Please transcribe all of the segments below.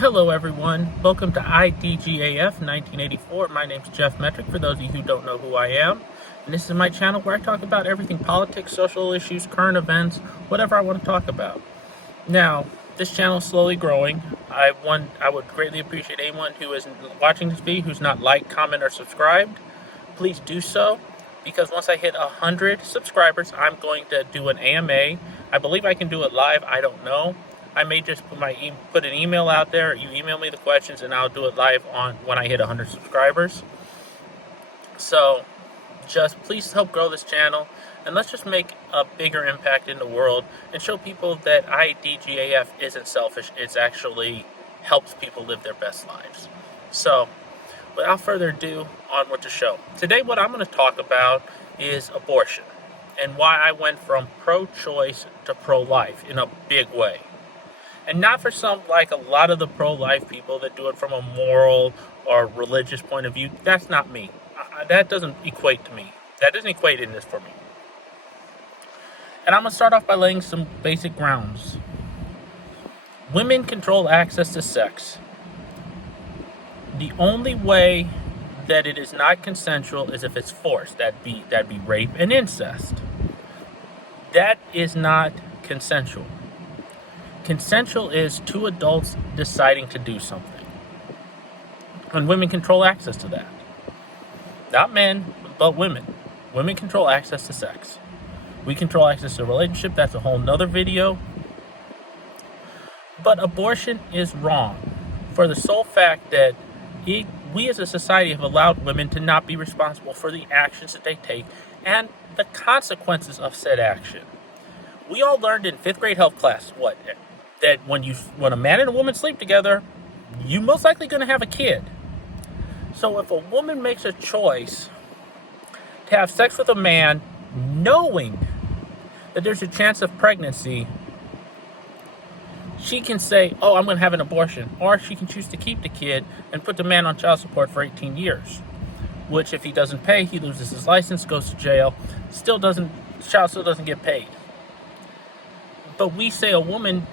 Hello everyone, welcome to IDGAF 1984. My name's Jeff Metric, for those of you who don't know who I am. And this is my channel where I talk about everything politics, social issues, current events, whatever I want to talk about. Now, this channel is slowly growing. I would greatly appreciate anyone who is watching this video who's not liked, comment, or subscribed. Please do so, because once I hit 100 subscribers, I'm going to do an AMA. I believe I can do it live, I don't know. I may just put an email out there. You email me the questions, and I'll do it live when I hit 100 subscribers. So, just please help grow this channel, and let's just make a bigger impact in the world and show people that IDGAF isn't selfish. It actually helps people live their best lives. So, without further ado, on with the show. Today, what I'm going to talk about is abortion and why I went from pro-choice to pro-life in a big way. And not for some, like a lot of the pro-life people that do it from a moral or religious point of view. That's not me. That doesn't equate to me. That doesn't equate in this for me. And I'm going to start off by laying some basic grounds. Women control access to sex. The only way that it is not consensual is if it's forced. That'd be rape and incest. That is not consensual. Consensual is two adults deciding to do something. And women control access to that. Not men, but women. Women control access to sex. We control access to a relationship. That's a whole nother video. But abortion is wrong for the sole fact that we as a society have allowed women to not be responsible for the actions that they take and the consequences of said action. We all learned in 5th grade health class, that when a man and a woman sleep together, you're most likely going to have a kid. So if a woman makes a choice to have sex with a man knowing that there's a chance of pregnancy, she can say, oh, I'm going to have an abortion. Or she can choose to keep the kid and put the man on child support for 18 years. Which, if he doesn't pay, he loses his license, goes to jail, child still doesn't get paid. But we say a woman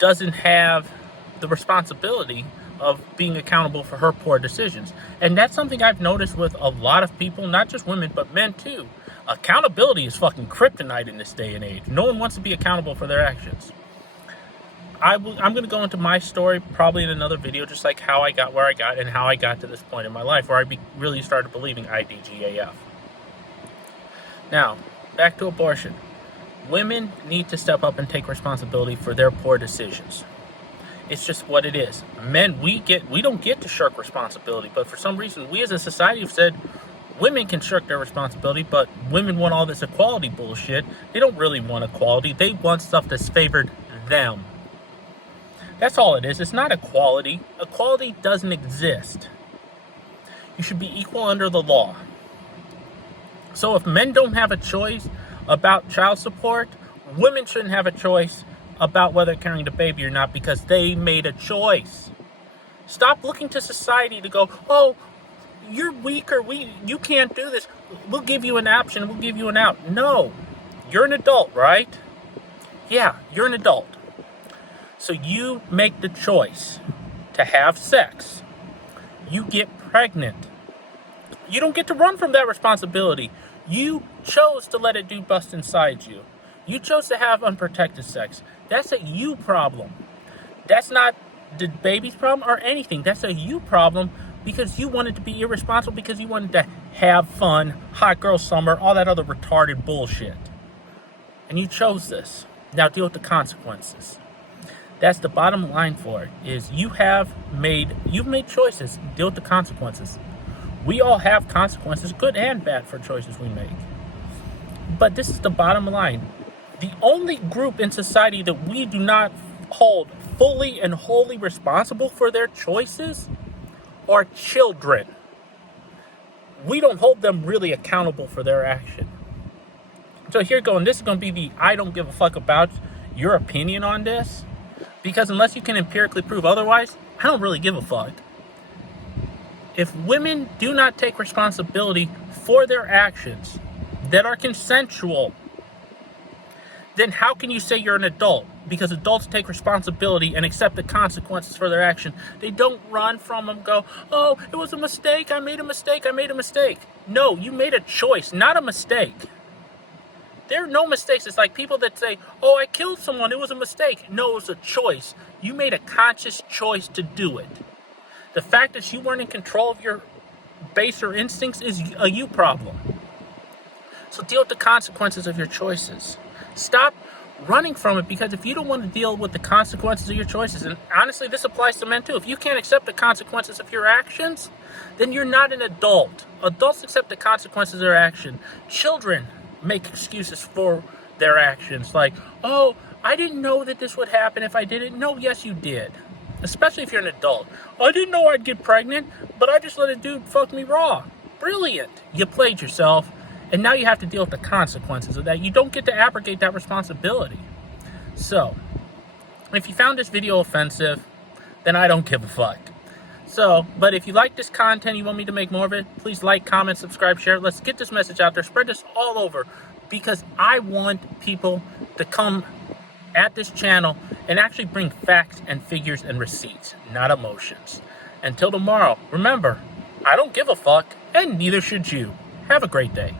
doesn't have the responsibility of being accountable for her poor decisions. And that's something I've noticed with a lot of people, not just women, but men too. Accountability is fucking kryptonite in this day and age. No one wants to be accountable for their actions. I'm going to go into my story probably in another video, just like how I got where I got and how I got to this point in my life where I really started believing IDGAF. Now, back to abortion. Women need to step up and take responsibility for their poor decisions. It's just what it is. Men, we don't get to shirk responsibility, but for some reason, we as a society have said women can shirk their responsibility, but women want all this equality bullshit. They don't really want equality. They want stuff that's favored them. That's all it is. It's not equality. Equality doesn't exist. You should be equal under the law. So if men don't have a choice about child support, women shouldn't have a choice about whether carrying the baby or not, because they made a choice. Stop looking to society to go, oh, you're weak, or you can't do this. We'll give you an option. We'll give you an out. No, you're an adult, right? Yeah, you're an adult. So you make the choice to have sex. You get pregnant. You don't get to run from that responsibility. You chose to let a dude bust inside you. You chose to have unprotected sex. That's a you problem. That's not the baby's problem or anything. That's a you problem because you wanted to be irresponsible, because you wanted to have fun, hot girl summer, all that other retarded bullshit. And you chose this. Now deal with the consequences. That's the bottom line for it, is you've made choices. Deal with the consequences. We all have consequences, good and bad, for choices we make. But this is the bottom line. The only group in society that we do not hold fully and wholly responsible for their choices are children. We don't hold them really accountable for their action. So here going, this is going to be the I don't give a fuck about your opinion on this. Because unless you can empirically prove otherwise, I don't really give a fuck. If women do not take responsibility for their actions that are consensual, then how can you say you're an adult? because adults take responsibility and accept the consequences for their action. They don't run from them, go, oh, it was a mistake, I made a mistake, I made a mistake. No, you made a choice, not a mistake. There are no mistakes. It's like people that say, oh, I killed someone, it was a mistake. No, it was a choice. You made a conscious choice to do it. The fact that you weren't in control of your baser instincts is a you problem. So deal with the consequences of your choices. Stop running from it, because if you don't want to deal with the consequences of your choices, and honestly, this applies to men too. If you can't accept the consequences of your actions, then you're not an adult. Adults accept the consequences of their action. Children make excuses for their actions, like, oh, I didn't know that this would happen if I did it. No, yes, you did. Especially if you're an adult. I didn't know I'd get pregnant, but I just let a dude fuck me raw. Brilliant. You played yourself, and now you have to deal with the consequences of that. You don't get to abrogate that responsibility. So, if you found this video offensive, then I don't give a fuck. So, but if you like this content, you want me to make more of it, please like, comment, subscribe, share. Let's get this message out there. Spread this all over, because I want people to come at this channel and actually bring facts and figures and receipts, not emotions. Until tomorrow, remember, I don't give a fuck, and neither should you. Have a great day.